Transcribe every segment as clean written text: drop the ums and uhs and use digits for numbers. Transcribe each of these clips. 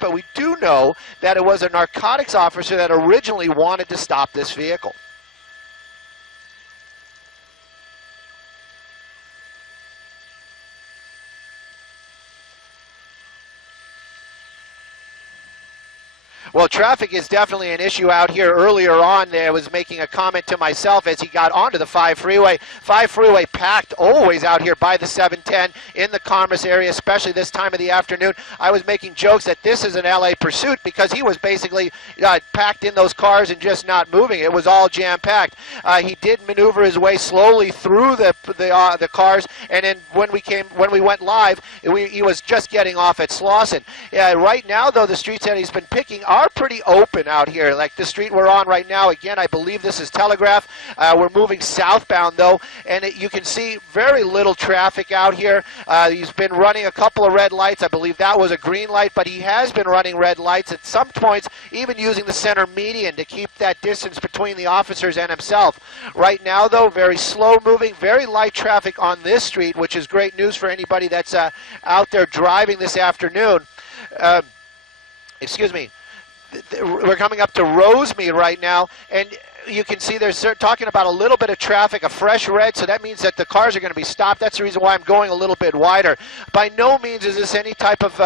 but we do know that it was a narcotics officer that originally wanted to stop this vehicle. Well, traffic is definitely an issue out here. Earlier on, I was making a comment to myself as he got onto the 5 freeway. 5 freeway packed always out here by the 710 in the Commerce area, especially this time of the afternoon. I was making jokes that this is an LA pursuit because he was basically packed in those cars and just not moving. It was all jam-packed. He did maneuver his way slowly through the cars, and then when we went live, he was just getting off at Slauson. Right now, though, the streets that he's been picking are pretty open out here. Like the street we're on right now, again, I believe this is Telegraph. We're moving southbound, though, and you can see very little traffic out here. He's been running a couple of red lights. I believe that was a green light, but he has been running red lights at some points, even using the center median to keep that distance between the officers and himself. Right now, though, very slow moving, very light traffic on this street, which is great news for anybody that's out there driving this afternoon. Excuse me. We're coming up to Rosemead right now, and you can see they're talking about a little bit of traffic, a fresh red, so that means that the cars are going to be stopped. That's the reason why I'm going a little bit wider. By no means is this any type of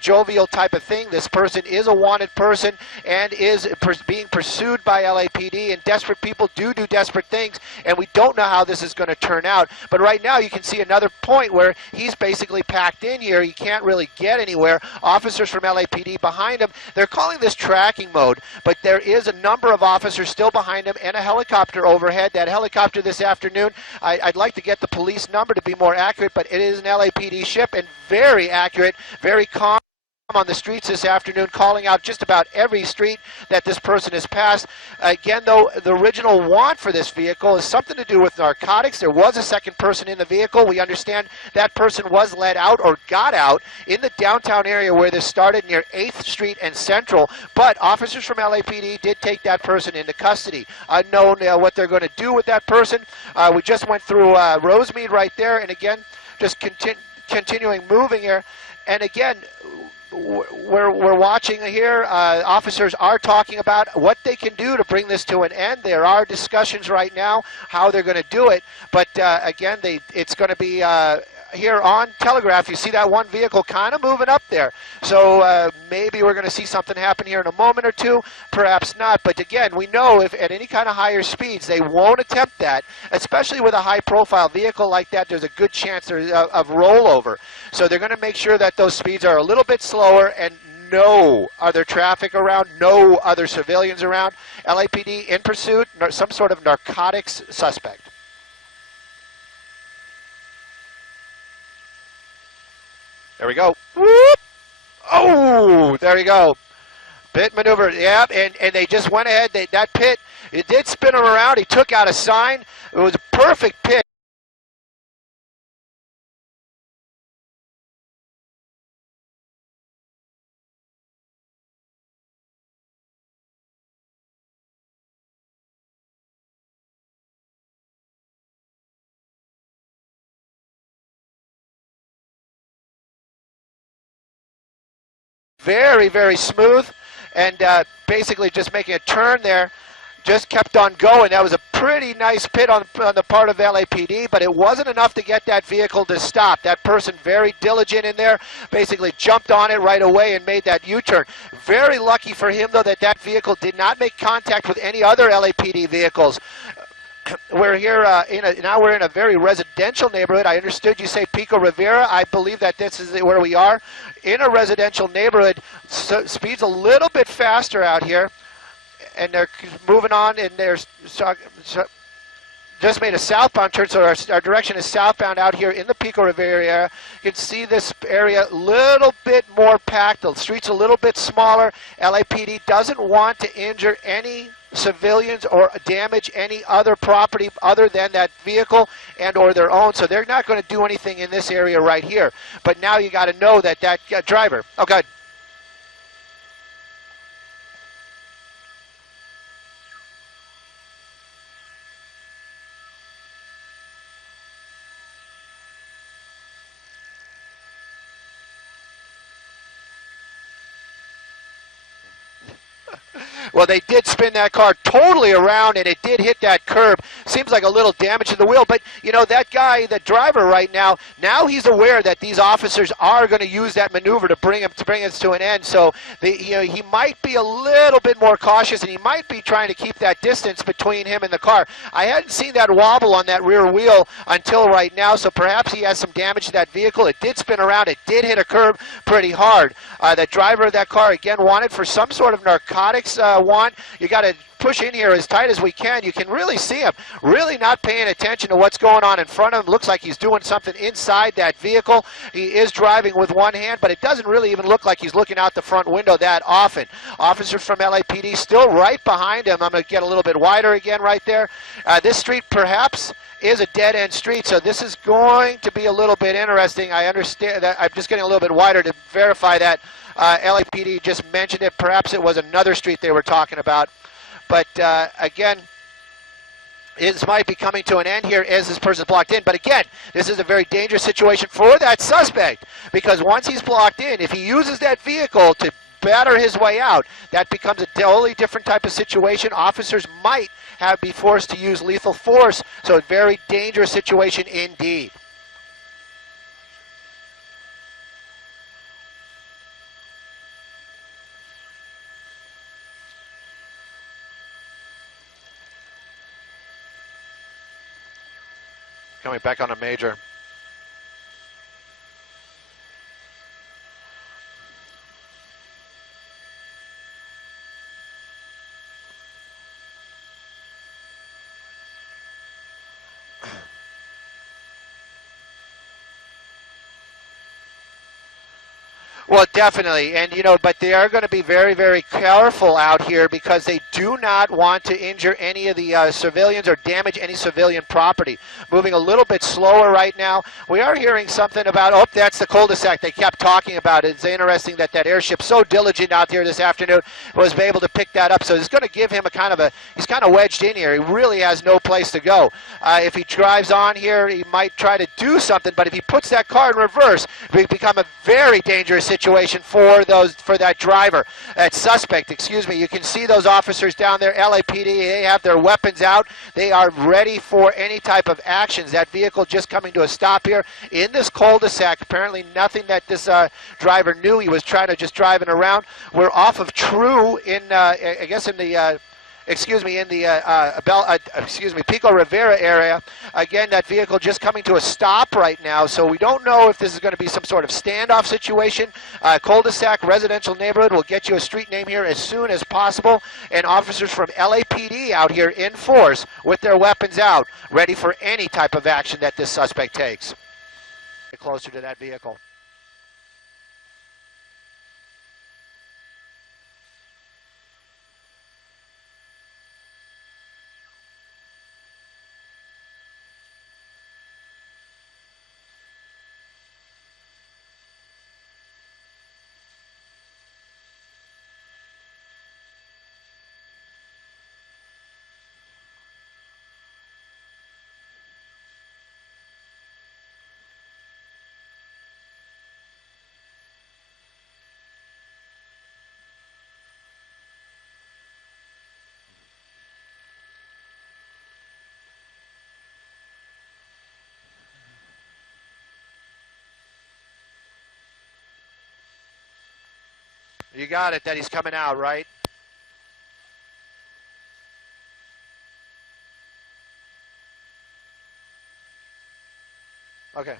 jovial type of thing. This person is a wanted person and is being pursued by LAPD, and desperate people do desperate things, and we don't know how this is going to turn out. But right now you can see another point where he's basically packed in here. He can't really get anywhere. Officers from LAPD behind him. They're calling this tracking mode, but there is a number of officers still behind him and a helicopter overhead. That helicopter this afternoon, I'd like to get the police number to be more accurate, but it is an LAPD ship and very accurate, very calm on the streets this afternoon, calling out just about every street that this person has passed. Again, though, the original want for this vehicle is something to do with narcotics. There was a second person in the vehicle. We understand that person was let out or got out in the downtown area where this started near 8th Street and Central, but officers from LAPD did take that person into custody. Unknown what they're going to do with that person. We just went through Rosemead right there, and again, just continuing moving here. And again, we're watching here. Officers are talking about what they can do to bring this to an end. There are discussions right now how they're going to do it, but again, it's going to be here on Telegraph. You see that one vehicle kind of moving up there, so maybe we're going to see something happen here in a moment or two, perhaps not. But again, we know if at any kind of higher speeds, they won't attempt that, especially with a high-profile vehicle like that. There's a good chance of rollover, so they're going to make sure that those speeds are a little bit slower and no other traffic around, no other civilians around. LAPD in pursuit, some sort of narcotics suspect. There we go. Whoop! Oh, there we go. Pit maneuver, yeah, and they just went ahead. That pit, it did spin him around. He took out a sign. It was a perfect pit. Very, very smooth, and basically just making a turn there, just kept on going. That was a pretty nice pit on the part of LAPD, but it wasn't enough to get that vehicle to stop. That person, very diligent in there, basically jumped on it right away and made that U-turn. Very lucky for him, though, that vehicle did not make contact with any other LAPD vehicles. We're here now we're in a very residential neighborhood. I understood you say Pico Rivera. I believe that this is where we are, in a residential neighborhood. So speed's a little bit faster out here, and they're moving on, and there's just made a southbound turn, so our direction is southbound out here in the Pico Rivera area. You can see this area a little bit more packed. The street's a little bit smaller. LAPD doesn't want to injure any civilians or damage any other property other than that vehicle and or their own, so they're not going to do anything in this area right here. But now you got to know that driver, oh god, Well, they did spin that car totally around, and it did hit that curb. Seems like a little damage to the wheel, but you know that guy, the driver right now he's aware that these officers are going to use that maneuver to bring us to an end. So he might be a little bit more cautious, and he might be trying to keep that distance between him and the car. I hadn't seen that wobble on that rear wheel until right now, so perhaps he has some damage to that vehicle. It did spin around. It did hit a curb pretty hard. The driver of that car, again, wanted for some sort of narcotics You got to push in here as tight as we can. You can really see him really not paying attention to what's going on in front of him. Looks like he's doing something inside that vehicle. He is driving with one hand, but it doesn't really even look like he's looking out the front window that often. Officers from LAPD still right behind him. I'm going to get a little bit wider again right there. This street perhaps is a dead-end street, so this is going to be a little bit interesting. I understand that. I'm just getting a little bit wider to verify that. LAPD just mentioned it. Perhaps it was another street they were talking about. But again, this might be coming to an end here as this person's blocked in. But again, this is a very dangerous situation for that suspect, because once he's blocked in, if he uses that vehicle to batter his way out, that becomes a totally different type of situation. Officers might be forced to use lethal force, so a very dangerous situation indeed. Coming back on a major. Well, definitely, and but they are going to be very, very careful out here, because they do not want to injure any of the civilians or damage any civilian property. Moving a little bit slower right now. We are hearing something about, oh, that's the cul-de-sac they kept talking about. It's interesting that that airship, so diligent out here this afternoon, was able to pick that up. So it's going to give him he's kind of wedged in here. He really has no place to go. If he drives on here, he might try to do something, but if he puts that car in reverse, it will become a very dangerous situation for that driver, that suspect, excuse me. You can see those officers down there, LAPD, they have their weapons out. They are ready for any type of actions. That vehicle just coming to a stop here in this cul-de-sac. Apparently nothing that this driver knew. He was trying to just driving around. We're off of True in, I guess in the Pico Rivera area. Again, that vehicle just coming to a stop right now, so we don't know if this is going to be some sort of standoff situation. Cul-de-sac residential neighborhood. Will get you a street name here as soon as possible, and officers from LAPD out here in force with their weapons out, ready for any type of action that this suspect takes. Get closer to that vehicle. You got it, that he's coming out, right? Okay.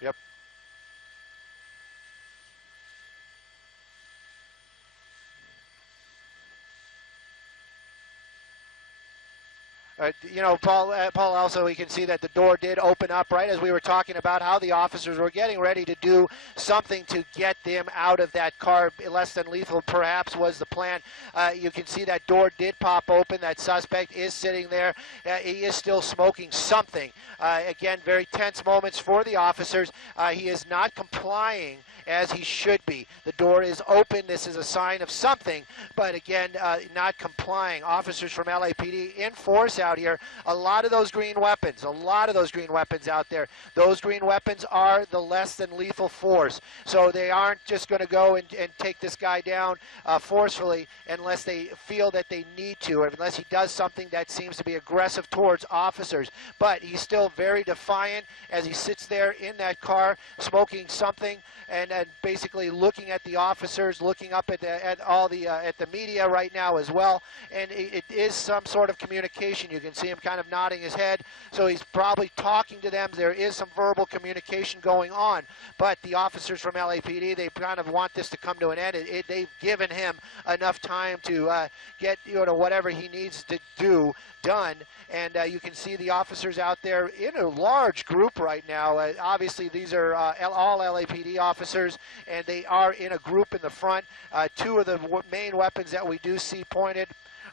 Yep. Paul, also we can see that the door did open up right as we were talking about how the officers were getting ready to do something to get them out of that car. Less than lethal perhaps was the plan. You can see that door did pop open. That suspect is sitting there. He is still smoking something. Again, very tense moments for the officers. He is not complying as he should be. The door is open. This is a sign of something, but again, not complying. Officers from LAPD in force out here. A lot of those green weapons out there. Those green weapons are the less than lethal force. So they aren't just going to go and take this guy down forcefully unless they feel that they need to, or unless he does something that seems to be aggressive towards officers. But he's still very defiant as he sits there in that car smoking something and basically looking at the officers, looking up at the media right now as well. And it is some sort of communication. You can see him kind of nodding his head. So he's probably talking to them. There is some verbal communication going on. But the officers from LAPD, they kind of want this to come to an end. They've given him enough time to get whatever he needs to do done. And you can see the officers out there in a large group right now. Obviously, these are all LAPD officers, and they are in a group in the front. Two of the main weapons that we do see pointed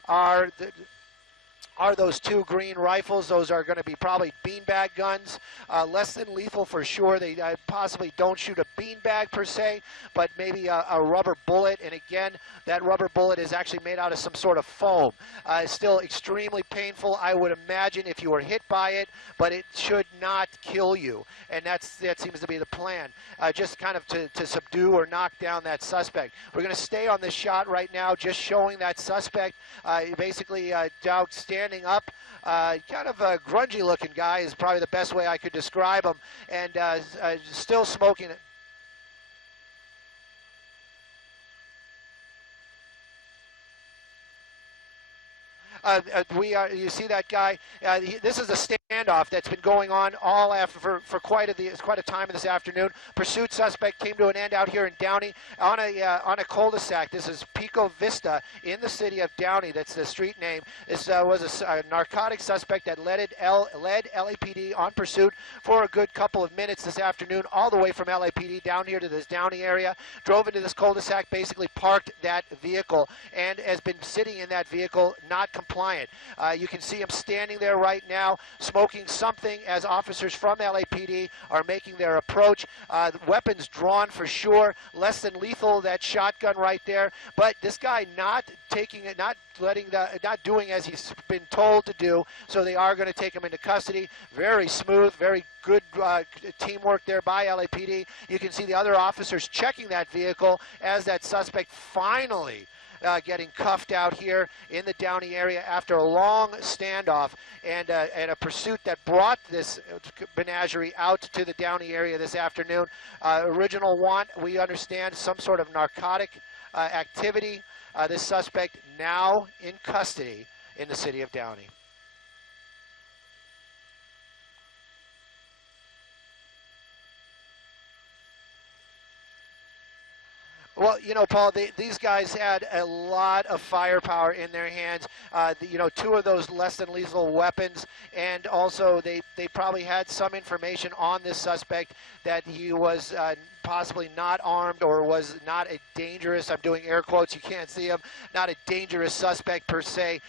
are those two green rifles. Those are going to be probably beanbag guns, less than lethal for sure. They possibly don't shoot a beanbag per se, but maybe a rubber bullet. And again, that rubber bullet is actually made out of some sort of foam. It's still extremely painful, I would imagine, if you were hit by it, but it should not kill you. And that seems to be the plan, just kind of to subdue or knock down that suspect. We're going to stay on this shot right now, just showing that suspect basically standing up, kind of a grungy looking guy is probably the best way I could describe him, and still smoking it. You see that guy? This is a standoff that's been going on all after for quite a time this afternoon. Pursuit suspect came to an end out here in Downey on a cul-de-sac. This is Pico Vista in the city of Downey. That's the street name. This was a narcotic suspect that led LAPD on pursuit for a good couple of minutes this afternoon, all the way from LAPD down here to this Downey area. Drove into this cul-de-sac, basically parked that vehicle, and has been sitting in that vehicle, not compliant. You can see him standing there right now, smoking something as officers from LAPD are making their approach. Weapons drawn for sure, less than lethal, that shotgun right there. But this guy not taking it, not doing as he's been told to do. So they are going to take him into custody. Very smooth, very good teamwork there by LAPD. You can see the other officers checking that vehicle as that suspect finally getting cuffed out here in the Downey area after a long standoff and a pursuit that brought this menagerie out to the Downey area this afternoon. Original want, we understand, some sort of narcotic activity. This suspect now in custody in the city of Downey. Well, Paul, these guys had a lot of firepower in their hands. Two of those less than lethal weapons, and also they probably had some information on this suspect that he was possibly not armed or was not a dangerous, I'm doing air quotes, you can't see him, not a dangerous suspect per se.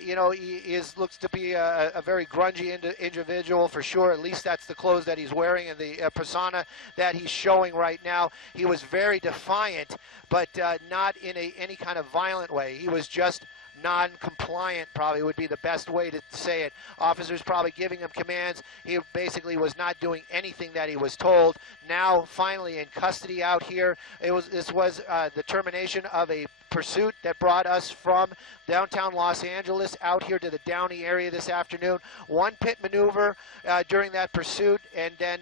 He looks to be a very grungy individual for sure. At least that's the clothes that he's wearing and the persona that he's showing right now. He was very defiant, but not in any kind of violent way. He was just non-compliant, probably would be the best way to say it. Officers probably giving him commands. He basically was not doing anything that he was told. Now finally in custody out here. This was the termination of a pursuit that brought us from downtown Los Angeles out here to the Downey area this afternoon. One pit maneuver during that pursuit, and then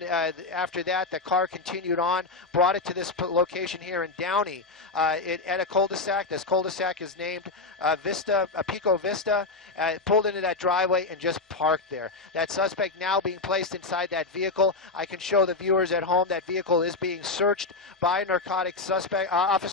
after that the car continued on, brought it to this location here in Downey at a cul-de-sac. This cul-de-sac is named Pico Vista. Pulled into that driveway and just parked there. That suspect now being placed inside that vehicle. I can show the viewers at home that vehicle is being searched by narcotic suspect officers.